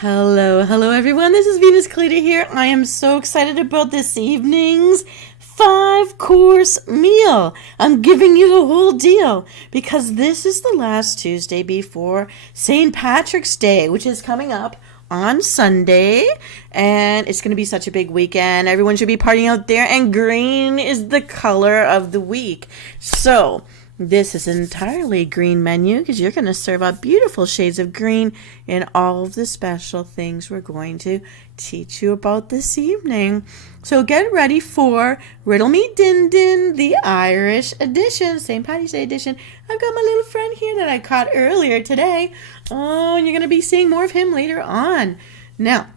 Hello everyone. This is Venus Cleater here. I am so excited about this evening's 5-course meal. I'm giving you the whole deal because this is the last Tuesday before St. Patrick's Day, which is coming up on Sunday, and it's going to be such a big weekend. Everyone should be partying out there, and green is the color of the week. So this is an entirely green menu because you're going to serve up beautiful shades of green in all of the special things we're going to teach you about this evening. So get ready for Riddle Me Din Din, the Irish edition, St. Patty's Day edition. I've got my little friend here that I caught earlier today. Oh, and you're going to be seeing more of him later on. Now,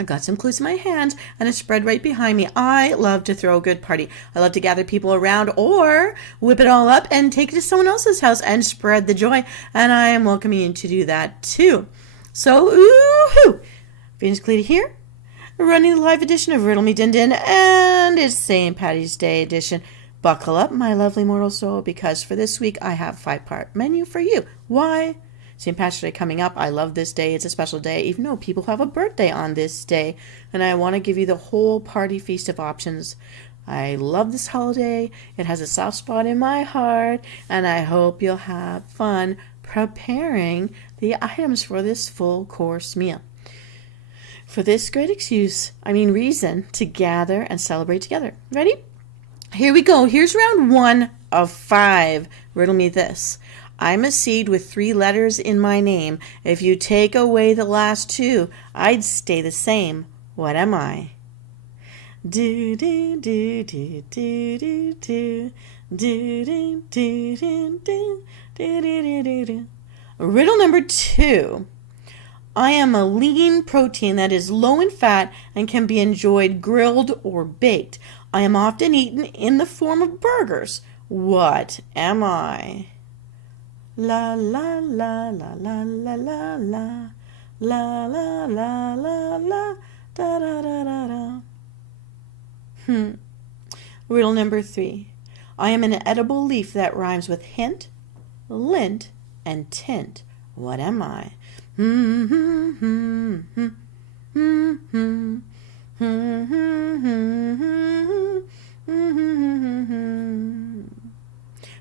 I've got some clues in my hand and a spread right behind me. I love to throw a good party. I love to gather people around or whip it all up and take it to someone else's house and spread the joy. And I am welcoming you to do that too. So, ooh-hoo! Venus Cleater here, running the live edition of Riddle Me Din Din, and it's St. Patty's Day edition. Buckle up, my lovely mortal soul, because for this week I have a 5-part menu for you. Why? St. Patrick's Day coming up. I love this day. It's a special day, even though people have a birthday on this day. And I want to give you the whole party feast of options. I love this holiday. It has a soft spot in my heart. And I hope you'll have fun preparing the items for this full course meal. For this great reason to gather and celebrate together. Ready? Here we go. Here's round 1 of 5. Riddle me this. I'm a seed with 3 letters in my name. If you take away the last 2, I'd stay the same. What am I? Do do do do do do do do do do do do do do do. Riddle number 2. I am a lean protein that is low in fat and can be enjoyed grilled or baked. I am often eaten in the form of burgers. What am I? La la la la la la la la la la la la la da da da da da. Riddle number 3. I am an edible leaf that rhymes with hint, lint, and tint. What am I?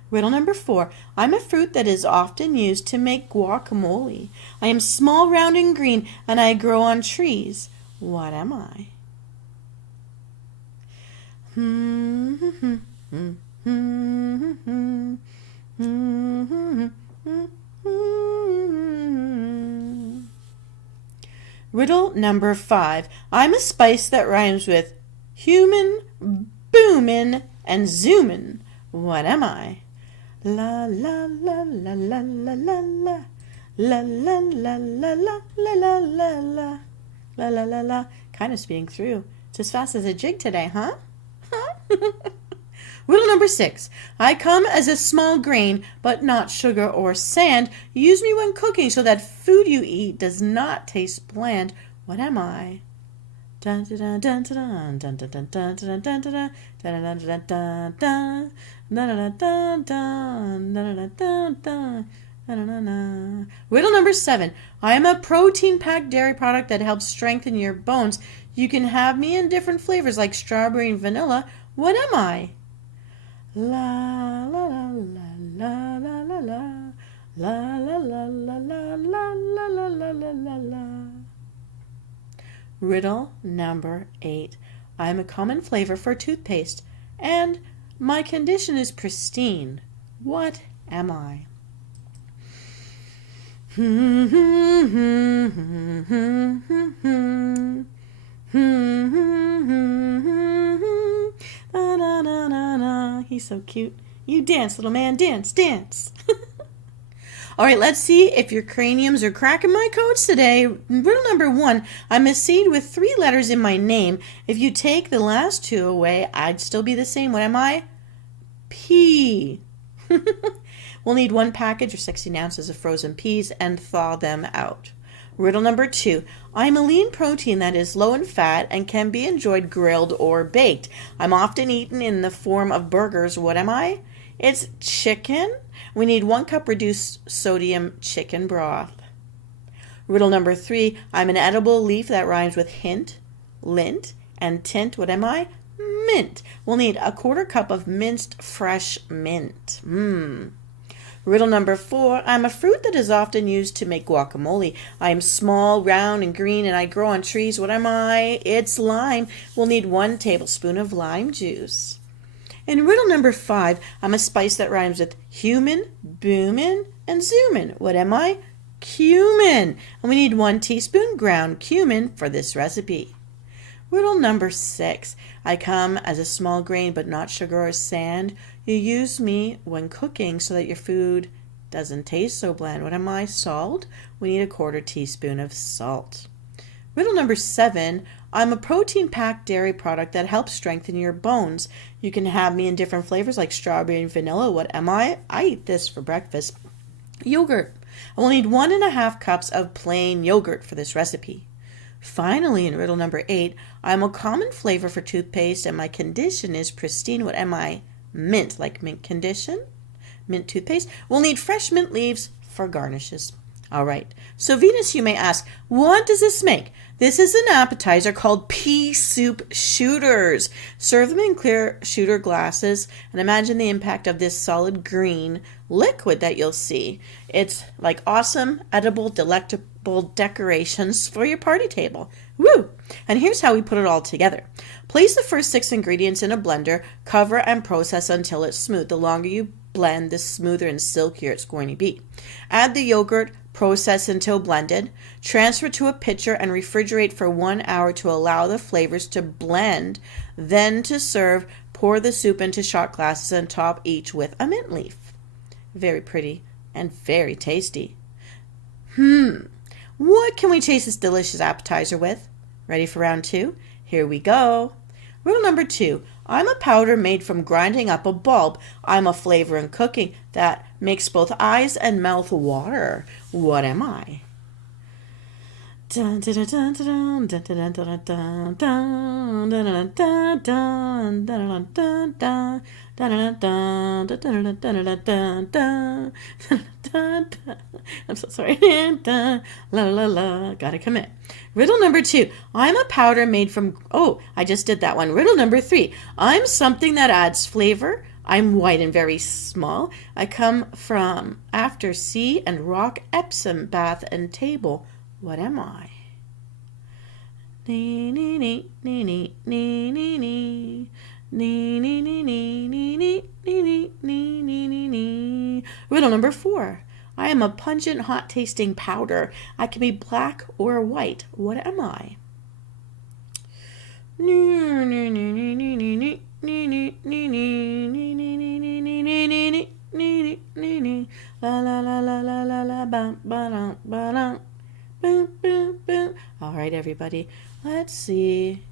Riddle number 4. I'm a fruit that is often used to make guacamole. I am small, round, and green, and I grow on trees. What am I? Riddle number 5. I'm a spice that rhymes with human, boomin', and zoomin'. What am I? La la la la la la la la la la la la la la la la la la la la. Kind of speeding through. It's as fast as a jig today, huh? Riddle number 6. I come as a small grain, but not sugar or sand. Use me when cooking so that food you eat does not taste bland. What am I? Dun dun dun dun dun dun dun dun dun dun dun dun dun dun dun dun. Riddle number 7. I am a protein-packed dairy product that helps strengthen your bones. You can have me in different flavors like strawberry and vanilla. What am I? La la la la la la la la la la la la la la la la la la. Riddle number 8. I am a common flavor for toothpaste, and my condition is pristine. What am I? He's so cute. You dance, little man, dance, dance. All right, let's see if your craniums are cracking my codes today. Riddle number 1. I'm a seed with 3 letters in my name. If you take the last 2 away, I'd still be the same. What am I? Pea. We'll need 1 package or 16 ounces of frozen peas and thaw them out. Riddle number 2. I'm a lean protein that is low in fat and can be enjoyed grilled or baked. I'm often eaten in the form of burgers. What am I? It's chicken. We need 1 cup reduced sodium chicken broth. Riddle number 3, I'm an edible leaf that rhymes with hint, lint, and tint. What am I? Mint. We'll need a quarter cup of minced fresh mint. Riddle number 4, I'm a fruit that is often used to make guacamole. I am small, round, and green, and I grow on trees. What am I? It's lime. We'll need 1 tablespoon of lime juice. In riddle number 5, I'm a spice that rhymes with human, boomin, and zoomin. What am I? Cumin. And we need 1 teaspoon ground cumin for this recipe. Riddle number 6, I come as a small grain but not sugar or sand. You use me when cooking so that your food doesn't taste so bland. What am I? Salt. We need a quarter teaspoon of salt. Riddle number 7, I'm a protein-packed dairy product that helps strengthen your bones. You can have me in different flavors like strawberry and vanilla. What am I? I eat this for breakfast. Yogurt. I will need 1.5 cups of plain yogurt for this recipe. Finally, in riddle number 8, I'm a common flavor for toothpaste and my condition is pristine. What am I? Mint, like mint condition. Mint toothpaste. We'll need fresh mint leaves for garnishes. All right. So Venus, you may ask, what does this make? This is an appetizer called pea soup shooters. Serve them in clear shooter glasses and imagine the impact of this solid green liquid that you'll see. It's like awesome, edible, delectable decorations for your party table. Woo! And here's how we put it all together. Place the first 6 ingredients in a blender, cover and process until it's smooth. The longer you blend, the smoother and silkier it's going to be. Add the yogurt, process until blended. Transfer to a pitcher and refrigerate for 1 hour to allow the flavors to blend. Then to serve, pour the soup into shot glasses and top each with a mint leaf. Very pretty and very tasty. What can we chase this delicious appetizer with? Ready for round 2? Here we go. Rule number 2. I'm a powder made from grinding up a bulb. I'm a flavor in cooking that makes both eyes and mouth water. What am I? I'm so sorry. La la la. Gotta commit. Riddle number 2. I'm a powder made from... Oh, I just did that one. Riddle number 3. I'm something that adds flavor. I'm white and very small. I come from after sea and rock, Epsom, bath, and table. What am I? Nee, nee, nee, nee, nee, nee, nee, nee. Nee, nee, nee, nee, nee, nee, nee, nee, nee, nee, nee. Riddle number 4. I am a pungent, hot-tasting powder. I can be black or white. What am I? Nee, nee, nee, nee, nee, nee, nee, nee, nee, nee, nee. La la la la la la la ba ba ba. Boom, boom, boom. All right, everybody. Let's see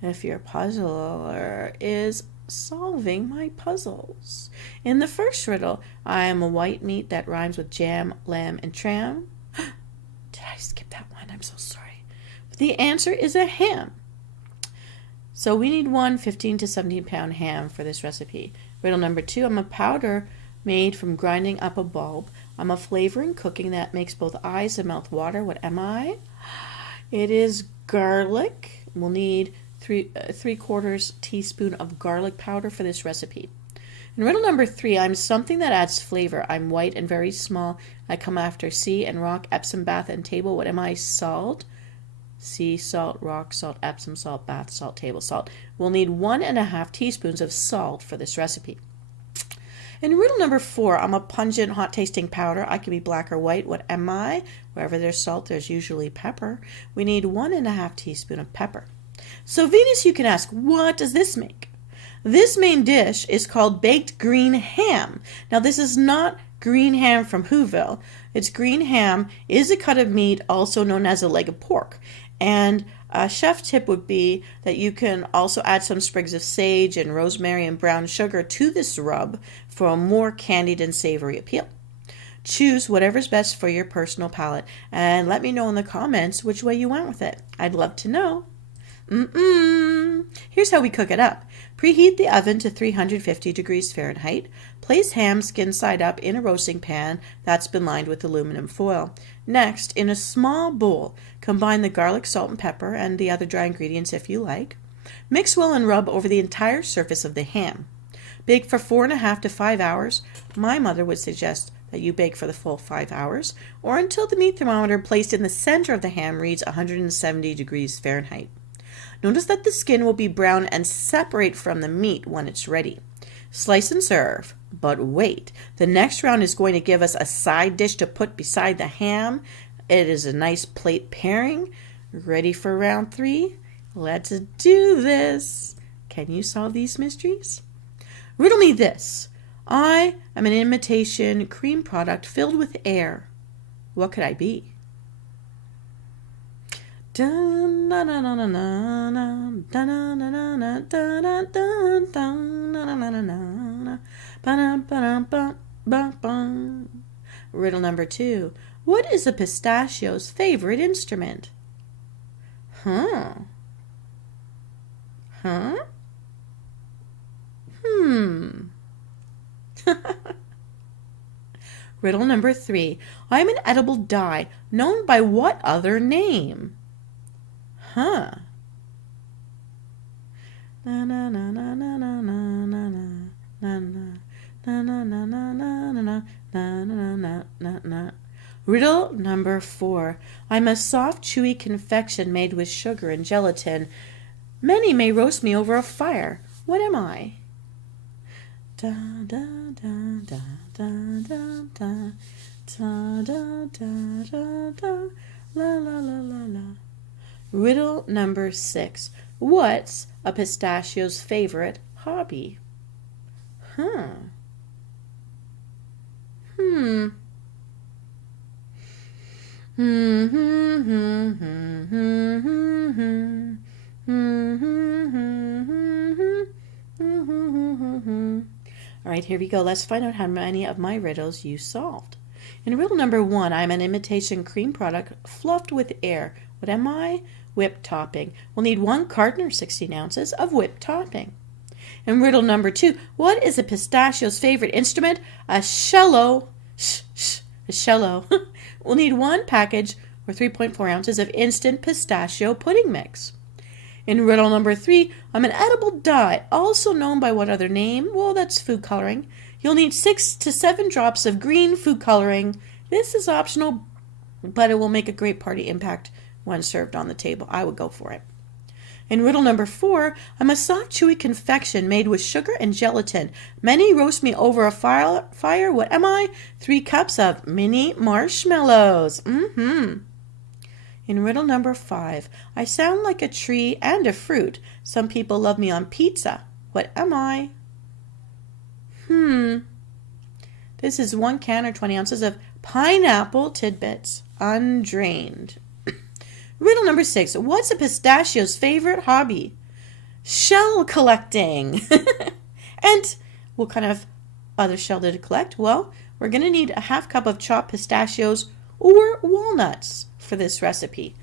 if your puzzler is solving my puzzles. In the first riddle, I am a white meat that rhymes with jam, lamb, and tram. Did I skip that one? I'm so sorry. But the answer is a ham. So we need 1 15 to 17 pound ham for this recipe. Riddle number 2, I'm a powder made from grinding up a bulb. I'm a flavor in cooking that makes both eyes and mouth water. What am I? It is garlic. We'll need 3/4 teaspoon of garlic powder for this recipe. In riddle number 3, I'm something that adds flavor. I'm white and very small. I come after sea and rock, Epsom, bath, and table. What am I? Salt. Sea salt, rock salt, Epsom salt, bath salt, table salt. We'll need 1.5 teaspoons of salt for this recipe. In riddle number 4, I'm a pungent, hot-tasting powder. I can be black or white. What am I? Wherever there's salt, there's usually pepper. We need 1.5 teaspoon of pepper. So Venus, you can ask, what does this make? This main dish is called baked green ham. Now, this is not green ham from Whoville. It's green ham is a cut of meat, also known as a leg of pork. And a chef tip would be that you can also add some sprigs of sage and rosemary and brown sugar to this rub for a more candied and savory appeal. Choose whatever's best for your personal palate and let me know in the comments which way you went with it. I'd love to know. Here's how we cook it up. Preheat the oven to 350 degrees Fahrenheit. Place ham skin side up in a roasting pan that's been lined with aluminum foil. Next, in a small bowl, combine the garlic, salt, and pepper and the other dry ingredients if you like. Mix well and rub over the entire surface of the ham. Bake for 4.5 to 5 hours. My mother would suggest that you bake for the full 5 hours, or until the meat thermometer placed in the center of the ham reads 170 degrees Fahrenheit. Notice that the skin will be brown and separate from the meat when it's ready. Slice and serve. But wait, the next round is going to give us a side dish to put beside the ham. It is a nice plate pairing. Ready for round 3? Let's do this. Can you solve these mysteries? Riddle me this. I am an imitation cream product filled with air. What could I be? Riddle number 2. What is a pistachio's favorite instrument? Huh? Riddle number 3. I am an edible dye known by what other name? Huh? Riddle number 4. I'm a soft, chewy confection made with sugar and gelatin. Many may roast me over a fire. What am I? Da da da da da da da da da da da la la la la la. Riddle number 6. What's a pistachio's favorite hobby? All right, here we go. Let's find out how many of my riddles you solved. In riddle number 1, I'm an imitation cream product fluffed with air. What am I? Whipped topping. We'll need 1 carton or 16 ounces of whipped topping. In riddle number 2, what is a pistachio's favorite instrument? A cello. A cello. We'll need 1 package or 3.4 ounces of instant pistachio pudding mix. In riddle number 3, I'm an edible dye, also known by what other name? Well, that's food coloring. You'll need 6 to 7 drops of green food coloring. This is optional, but it will make a great party impact when served on the table. I would go for it. In riddle number 4, I'm a soft, chewy confection made with sugar and gelatin. Many roast me over a fire. What am I? 3 cups of mini marshmallows. In riddle number 5, I sound like a tree and a fruit. Some people love me on pizza. What am I? This is 1 can or 20 ounces of pineapple tidbits, undrained. Riddle number 6, what's a pistachio's favorite hobby? Shell collecting. And what kind of other shell did it collect? Well, we're going to need a half cup of chopped pistachios or walnuts for this recipe.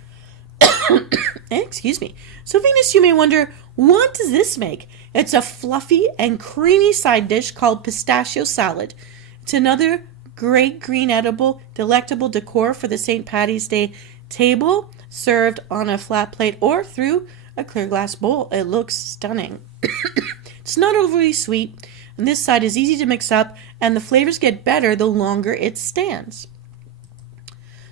Excuse me. So Venus, you may wonder, what does this make? It's a fluffy and creamy side dish called pistachio salad. It's another great green edible, delectable decor for the St. Patty's Day table, served on a flat plate or through a clear glass bowl. It looks stunning. It's not overly sweet, and this side is easy to mix up, and the flavors get better the longer it stands.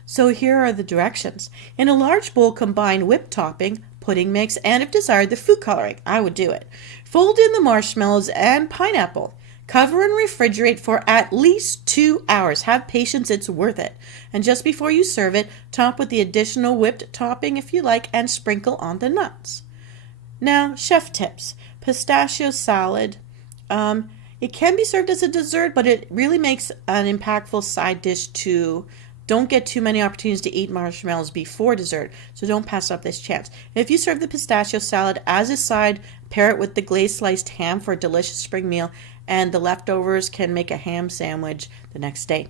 So here are the directions. In a large bowl, combine whipped topping, pudding mix, and if desired, the food coloring. I would do it. Fold in the marshmallows and pineapple. Cover and refrigerate for at least 2 hours. Have patience, it's worth it. And just before you serve it, top with the additional whipped topping if you like, and sprinkle on the nuts. Now, chef tips. Pistachio salad. It can be served as a dessert, but it really makes an impactful side dish too. Don't get too many opportunities to eat marshmallows before dessert, so don't pass up this chance. If you serve the pistachio salad as a side, pair it with the glazed sliced ham for a delicious spring meal, and the leftovers can make a ham sandwich the next day.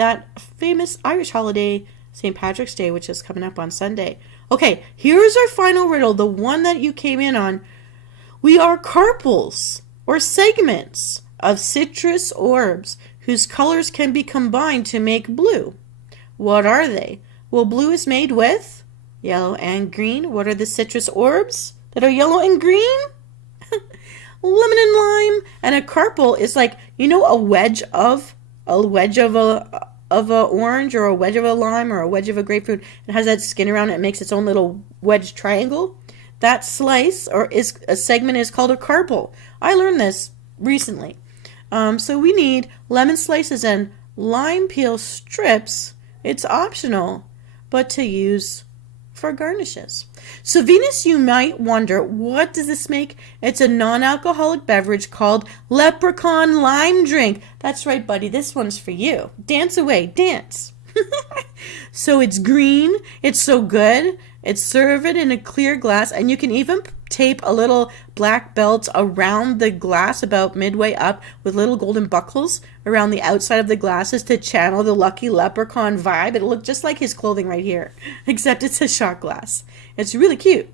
that famous Irish holiday, St. Patrick's Day, which is coming up on Sunday. Okay, here's our final riddle, the one that you came in on. We are carpels, or segments, of citrus orbs whose colors can be combined to make blue. What are they? Well, blue is made with yellow and green. What are the citrus orbs that are yellow and green? Lemon and lime. And a carpel is like, you know, a wedge of a orange, or a wedge of a lime, or a wedge of a grapefruit. It has that skin around it. It makes its own little wedge triangle. That slice or is a segment is called a carpel. I learned this recently. So we need lemon slices and lime peel strips. It's optional, but to use for garnishes. So Venus, you might wonder, what does this make? It's a non-alcoholic beverage called leprechaun lime drink. That's right, buddy. This one's for you. Dance away. Dance. So it's green. It's so good. It's served in a clear glass, and you can even tape a little black belt around the glass about midway up with little golden buckles around the outside of the glasses to channel the lucky leprechaun vibe. It'll look just like his clothing right here, except it's a shot glass. It's really cute.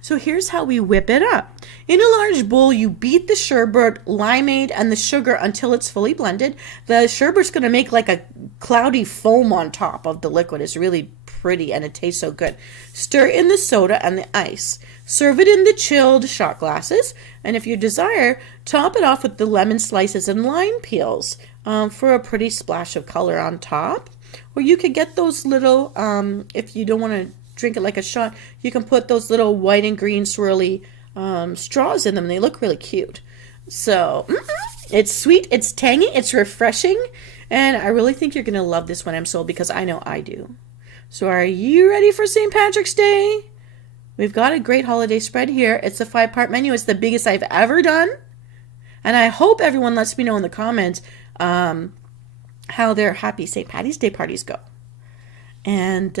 So here's how we whip it up. In a large bowl, you beat the sherbet, limeade, and the sugar until it's fully blended. The sherbet's going to make like a cloudy foam on top of the liquid. It's really pretty and it tastes so good. Stir in the soda and the ice. Serve it in the chilled shot glasses. And if you desire, top it off with the lemon slices and lime peels for a pretty splash of color on top. Or you could get those little, if you don't want to drink it like a shot, you can put those little white and green swirly straws in them. They look really cute. So it's sweet, it's tangy, it's refreshing, and I really think you're going to love this one, I'm sold, because I know I do. So are you ready for St. Patrick's Day? We've got a great holiday spread here. It's a 5-part menu. It's the biggest I've ever done. And I hope everyone lets me know in the comments how their happy St. Patty's Day parties go. And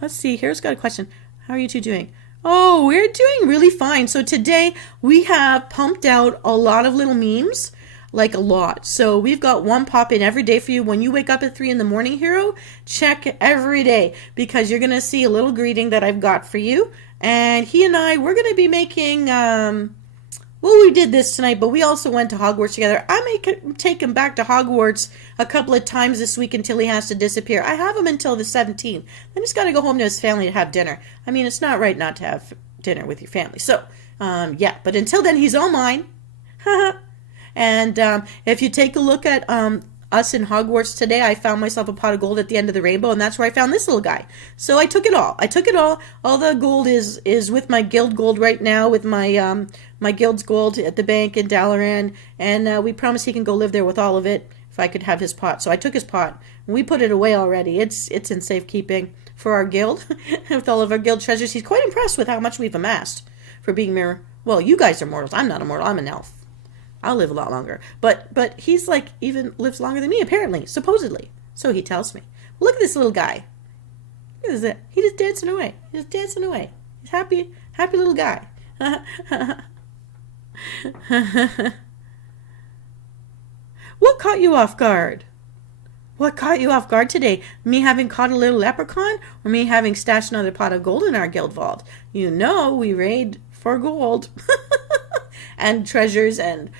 let's see, here's got a question. How are you two doing? Oh, we're doing really fine. So today we have pumped out a lot of little memes, like a lot. So we've got one pop in every day for you. When you wake up at 3 in the morning, hero, check every day, because you're going to see a little greeting that I've got for you. And he and I, we're going to be making, well, we did this tonight, but we also went to Hogwarts together. I may take him back to Hogwarts a couple of times this week until he has to disappear. I have him until the 17th. Then he's got to go home to his family to have dinner. I mean, it's not right not to have dinner with your family. So, yeah, but until then, he's all mine. And if you take a look at us in Hogwarts today, I found myself a pot of gold at the end of the rainbow, and that's where I found this little guy. So I took it all. All the gold is with my guild gold right now, with my my guild's gold at the bank in Dalaran, and we promised he can go live there with all of it if I could have his pot. So I took his pot, and we put it away already. It's in safekeeping for our guild, with all of our guild treasures. He's quite impressed with how much we've amassed for being mere. Well, you guys are mortals. I'm not a mortal. I'm an elf. I'll live a lot longer. But he's like even lives longer than me, apparently, supposedly. So he tells me. Look at this little guy. Look at this. He's just dancing away. He's happy little guy. What caught you off guard? What caught you off guard today? Me having caught a little leprechaun, or me having stashed another pot of gold in our guild vault? You know we raid for gold. And treasures and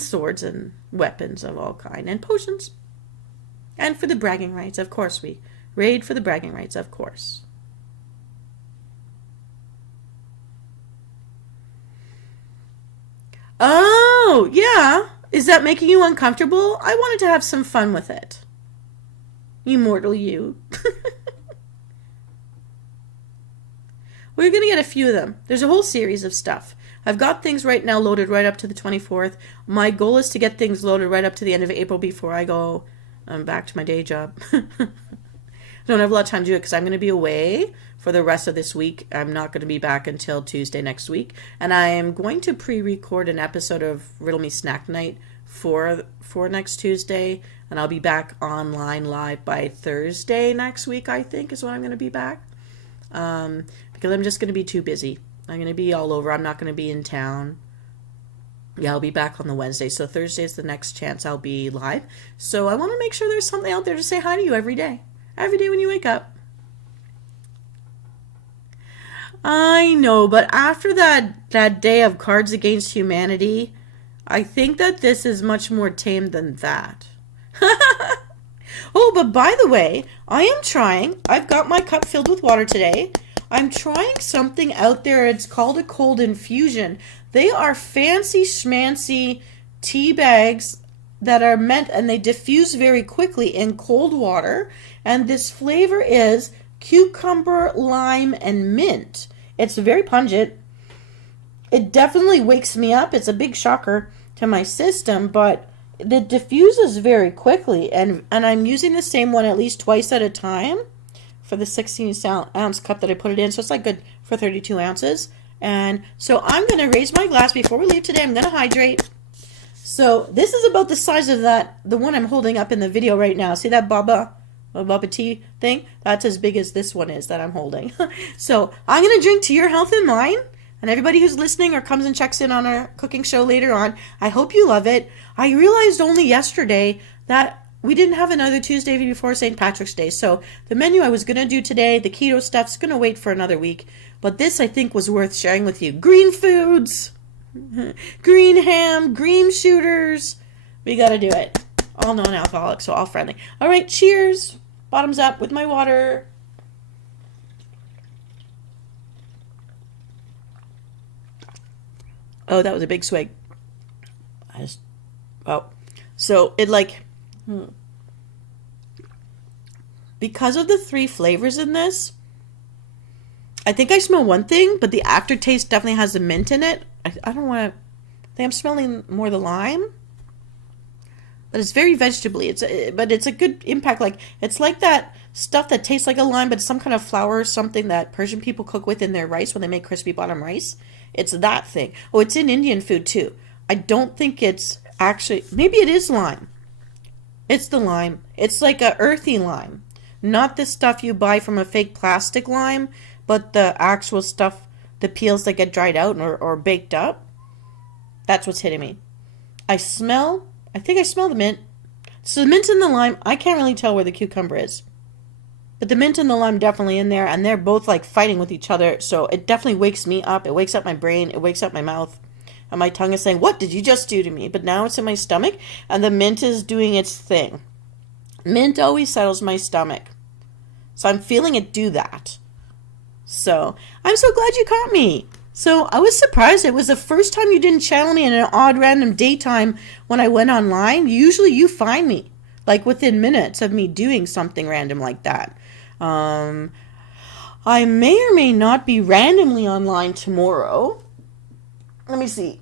swords and weapons of all kind, and potions. And for the bragging rights, of course, we raid for the bragging rights, of course. Oh, yeah. Is that making you uncomfortable? I wanted to have some fun with it. You mortal you. We're going to get a few of them. There's a whole series of stuff. I've got things right now loaded right up to the 24th. My goal is to get things loaded right up to the end of April before I go back to my day job. I don't have a lot of time to do it because I'm going to be away for the rest of this week. I'm not going to be back until Tuesday next week. And I am going to pre-record an episode of Riddle Me Snack Night for next Tuesday. And I'll be back online live by Thursday next week, I think, is when I'm going to be back. Because I'm just going to be too busy. I'm going to be all over. I'm not going to be in town. Yeah, I'll be back on the Wednesday. So Thursday is the next chance I'll be live. So I want to make sure there's something out there to say hi to you every day. Every day when you wake up. I know, but after that day of Cards Against Humanity, I think that this is much more tame than that. Oh, but by the way, I am trying. I've got my cup filled with water today. I'm trying something out there. It's called a cold infusion. They are fancy schmancy tea bags that are meant, and they diffuse very quickly in cold water. And this flavor is cucumber, lime, and mint. It's very pungent. It definitely wakes me up. It's a big shocker to my system, but it diffuses very quickly. And I'm using the same one at least twice at a time for the 16-ounce cup that I put it in. So it's like good for 32 ounces. And so I'm going to raise my glass before we leave today. I'm going to hydrate. So this is about the size of the one I'm holding up in the video right now. See that Bubba tea thing? That's as big as this one is that I'm holding. So I'm going to drink to your health and mine. And everybody who's listening or comes and checks in on our cooking show later on, I hope you love it. I realized only yesterday that we didn't have another Tuesday before St. Patrick's Day. So the menu I was going to do today, the keto stuff's going to wait for another week. But this, I think, was worth sharing with you. Green foods, green ham, green shooters. We got to do it. All non-alcoholic, so all friendly. All right, cheers. Bottoms up with my water. Oh, that was a big swig. So it because of the 3 flavors in this, I think I smell one thing, but the aftertaste definitely has the mint in it. I don't want to, I think I'm smelling more the lime, but it's very vegetable-y. But it's a good impact. It's like that stuff that tastes like a lime, but it's some kind of flour or something that Persian people cook with in their rice when they make crispy bottom rice. It's that thing. Oh, it's in Indian food too. I don't think it's actually, maybe it is lime. It's the lime. It's like a earthy lime. Not the stuff you buy from a fake plastic lime, but the actual stuff, the peels that get dried out or baked up. That's what's hitting me. I think I smell the mint. So the mint and the lime, I can't really tell where the cucumber is. But the mint and the lime definitely in there, and they're both fighting with each other, so it definitely wakes me up. It wakes up my brain, it wakes up my mouth, and my tongue is saying, what did you just do to me? But now it's in my stomach, and the mint is doing its thing. Mint always settles my stomach. So I'm feeling it do that. So I'm so glad you caught me. So I was surprised. It was the first time you didn't channel me in an odd random daytime when I went online. Usually you find me within minutes of me doing something random like that. I may or may not be randomly online tomorrow. Let me see.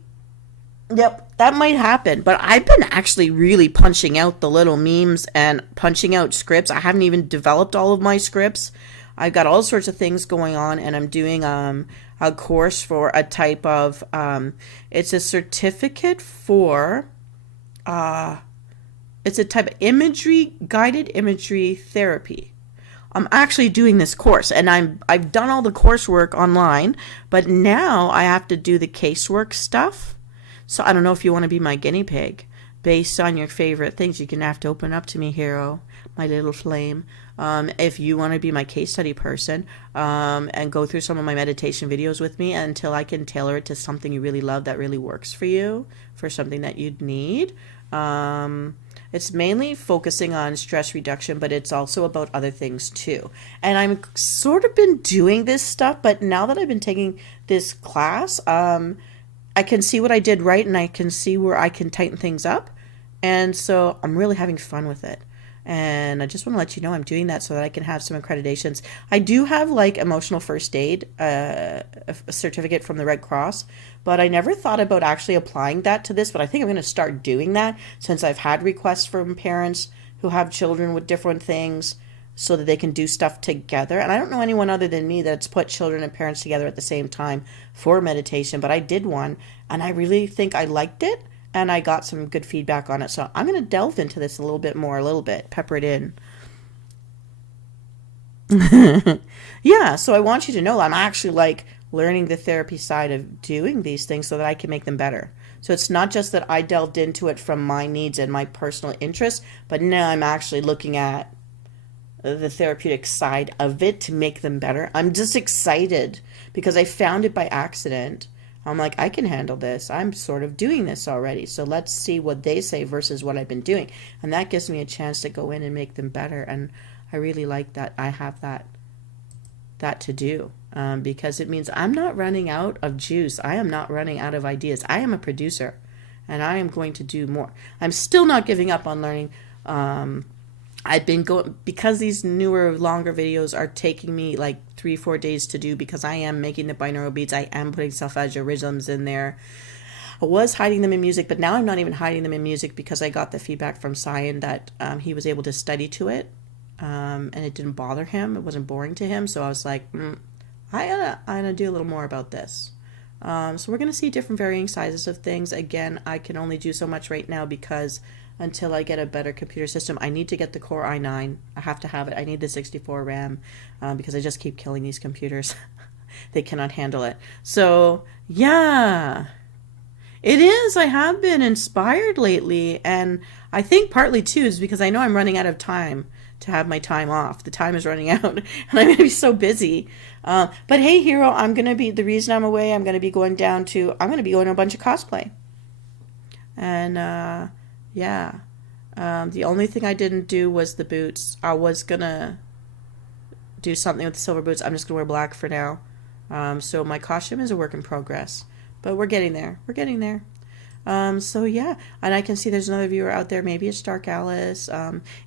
Yep, that might happen. But I've been actually really punching out the little memes and punching out scripts. I haven't even developed all of my scripts. I've got all sorts of things going on, and I'm doing a course for a type of it's a certificate for it's a type of guided imagery therapy. I'm actually doing this course, and I've done all the coursework online, but now I have to do the casework stuff. So I don't know if you want to be my guinea pig based on your favorite things. You're going to have to open up to me, hero, my little flame. If you want to be my case study person and go through some of my meditation videos with me until I can tailor it to something you really love that really works for you, for something that you'd need. It's mainly focusing on stress reduction, but it's also about other things too. And I'm sort of been doing this stuff, but now that I've been taking this class, I can see what I did right, and I can see where I can tighten things up. And so I'm really having fun with it. And I just want to let you know I'm doing that so that I can have some accreditations. I do have emotional first aid, a certificate from the Red Cross, but I never thought about actually applying that to this. But I think I'm going to start doing that since I've had requests from parents who have children with different things so that they can do stuff together. And I don't know anyone other than me that's put children and parents together at the same time for meditation, but I did one, and I really think I liked it. And I got some good feedback on it. So I'm going to delve into this a little bit, pepper it in. Yeah, so I want you to know I'm actually learning the therapy side of doing these things so that I can make them better. So it's not just that I delved into it from my needs and my personal interests, but now I'm actually looking at the therapeutic side of it to make them better. I'm just excited because I found it by accident. I'm like, I can handle this. I'm sort of doing this already. So let's see what they say versus what I've been doing. And that gives me a chance to go in and make them better. And I really like that I have that to do, because it means I'm not running out of juice. I am not running out of ideas. I am a producer and I am going to do more. I'm still not giving up on learning. I've been going, because these newer, longer videos are taking me like 3-4 days to do, because I am making the binaural beats. I am putting solfeggio rhythms in there. I was hiding them in music, but now I'm not even hiding them in music because I got the feedback from Cyan that he was able to study to it, and it didn't bother him. It wasn't boring to him. So I was like, I gotta do a little more about this. So we're going to see different varying sizes of things. Again, I can only do so much right now because until I get a better computer system, I need to get the Core i9. I have to have it. I need the 64 RAM because I just keep killing these computers. They cannot handle it. So, yeah, it is. I have been inspired lately. And I think partly, too, is because I know I'm running out of time to have my time off. The time is running out and I'm going to be so busy. But hey, Hero, the reason I'm away, I'm going to be going to a bunch of cosplay. And, yeah. The only thing I didn't do was the boots. I was going to do something with the silver boots. I'm just going to wear black for now. So my costume is a work in progress. But we're getting there. We're getting there. So yeah, and I can see there's another viewer out there. Maybe it's Dark Alice.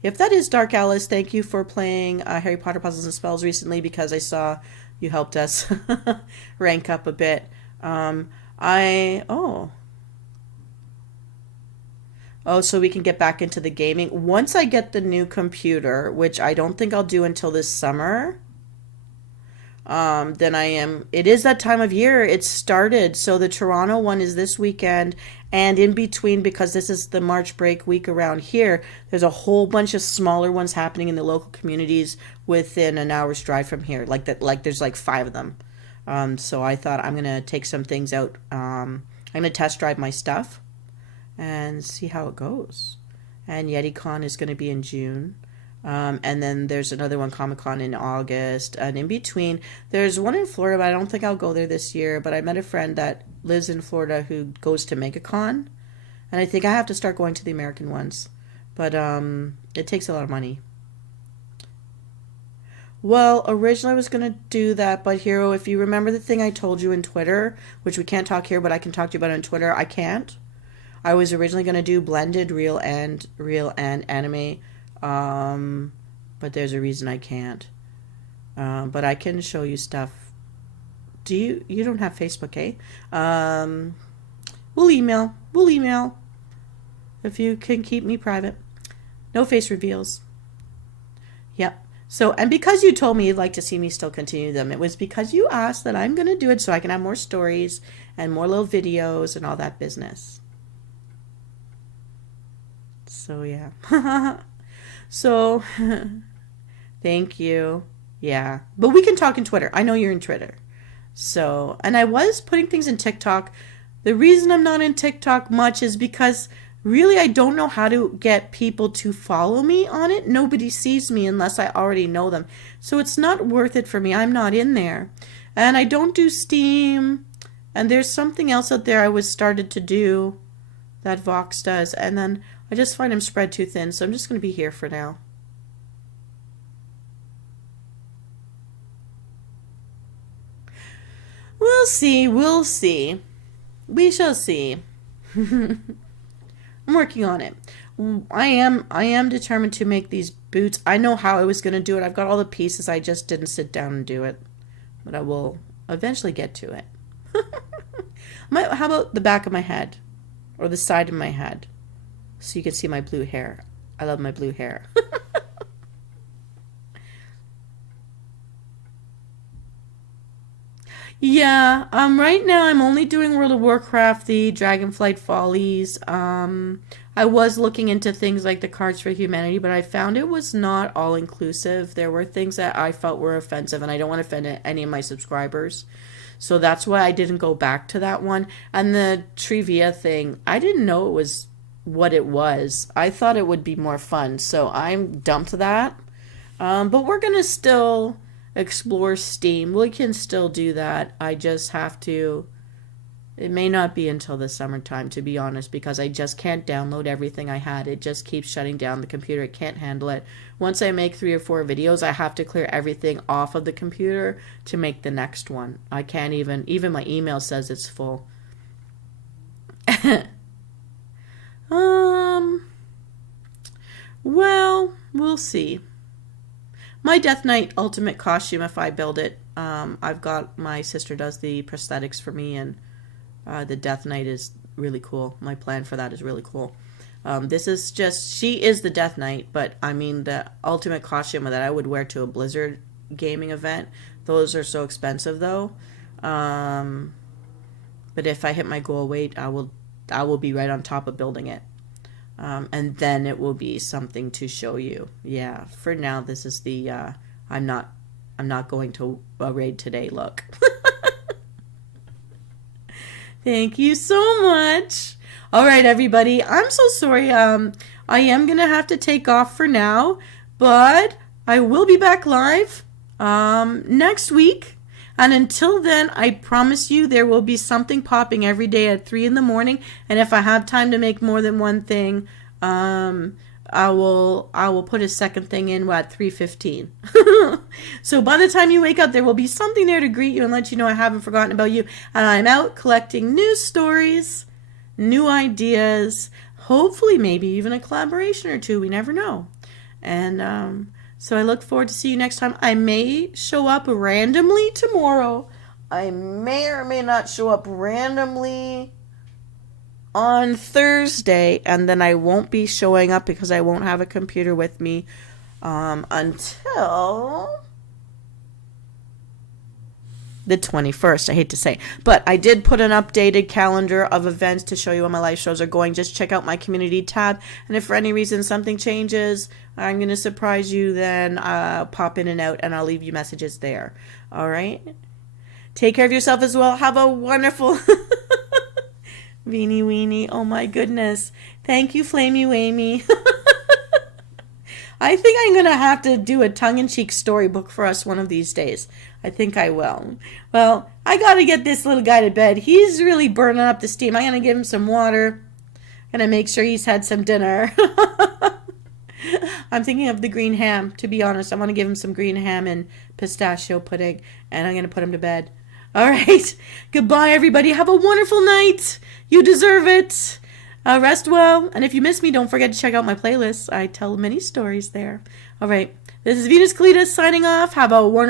If that is Dark Alice, thank you for playing Harry Potter Puzzles and Spells recently, because I saw you helped us rank up a bit. So we can get back into the gaming. Once I get the new computer, which I don't think I'll do until this summer, it is that time of year. It's started. So the Toronto one is this weekend, and in between, because this is the March break week around here, there's a whole bunch of smaller ones happening in the local communities within an hour's drive from here. There's like 5 of them. So I thought I'm going to take some things out. I'm going to test drive my stuff and see how it goes. And YetiCon is going to be in June. And then there's another one, Comic-Con, in August. And in between, there's one in Florida, but I don't think I'll go there this year. But I met a friend that lives in Florida who goes to MegaCon. And I think I have to start going to the American ones. But it takes a lot of money. Well, originally I was going to do that, but Hero, if you remember the thing I told you in Twitter, which we can't talk here, but I can talk to you about it on Twitter, I can't. I was originally going to do blended real and anime. But there's a reason I can't. But I can show you stuff. You don't have Facebook, eh? We'll email. If you can keep me private. No face reveals. Yep. So, and because you told me you'd like to see me still continue them, it was because you asked that I'm going to do it so I can have more stories and more little videos and all that business. So, yeah. So, thank you. Yeah. But we can talk in Twitter. I know you're in Twitter. So, and I was putting things in TikTok. The reason I'm not in TikTok much is because really I don't know how to get people to follow me on it. Nobody sees me unless I already know them. So it's not worth it for me. I'm not in there. And I don't do Steam. And there's something else out there I was started to do that Vox does. And then I just find them spread too thin, so I'm just going to be here for now. We'll see. We shall see. I'm working on it. I am determined to make these boots. I know how I was going to do it. I've got all the pieces. I just didn't sit down and do it. But I will eventually get to it. How about the back of my head? Or the side of my head? So you can see my blue hair. I love my blue hair. Yeah, right now I'm only doing World of Warcraft, the Dragonflight Follies. I was looking into things like the Cards for Humanity, but I found it was not all inclusive. There were things that I felt were offensive, and I don't want to offend any of my subscribers. So that's why I didn't go back to that one. And the trivia thing, I didn't know it was what it was. I thought it would be more fun. So I dumped that. But we're going to still explore Steam. We can still do that. I just have to. It may not be until the summertime, to be honest, because I just can't download everything I had. It just keeps shutting down the computer. It can't handle it. Once I make 3 or 4 videos, I have to clear everything off of the computer to make the next one. I can't even my email says it's full. Well, we'll see. My Death Knight ultimate costume, if I build it, I've got, my sister does the prosthetics for me, and the Death Knight is really cool. My plan for that is really cool. This is just, she is the Death Knight, but I mean the ultimate costume that I would wear to a Blizzard gaming event, those are so expensive though. But if I hit my goal weight, I will be right on top of building it. And then it will be something to show you. Yeah, for now this is the I'm not going to a raid today look. Thank you so much. All right, everybody. I'm so sorry. I am going to have to take off for now, but I will be back live next week. And until then, I promise you there will be something popping every day at 3 in the morning. And if I have time to make more than one thing, I will put a second thing in at 3:15. So by the time you wake up, there will be something there to greet you and let you know I haven't forgotten about you. And I'm out collecting new stories, new ideas, hopefully maybe even a collaboration or two. We never know. And so I look forward to see you next time. I may show up randomly tomorrow. I may or may not show up randomly on Thursday, and then I won't be showing up because I won't have a computer with me until the 21st. I hate to say, but I did put an updated calendar of events to show you when my live shows are going. Just check out my community tab, and if for any reason something changes, I'm going to surprise you, then I'll pop in and out and I'll leave you messages there. All right, take care of yourself as well. Have a wonderful Weenie weenie. Oh my goodness. Thank you, Flamey Amy. I think I'm going to have to do a tongue-in-cheek storybook for us one of these days. I think I will. Well, I got to get this little guy to bed. He's really burning up the steam. I'm going to give him some water. I'm going to make sure he's had some dinner. I'm thinking of the green ham, to be honest. I want to give him some green ham and pistachio pudding, and I'm going to put him to bed. All right. Goodbye, everybody. Have a wonderful night. You deserve it. Rest well. And if you miss me, don't forget to check out my playlist. I tell many stories there. All right. This is Venus Cletus signing off. Have a wonderful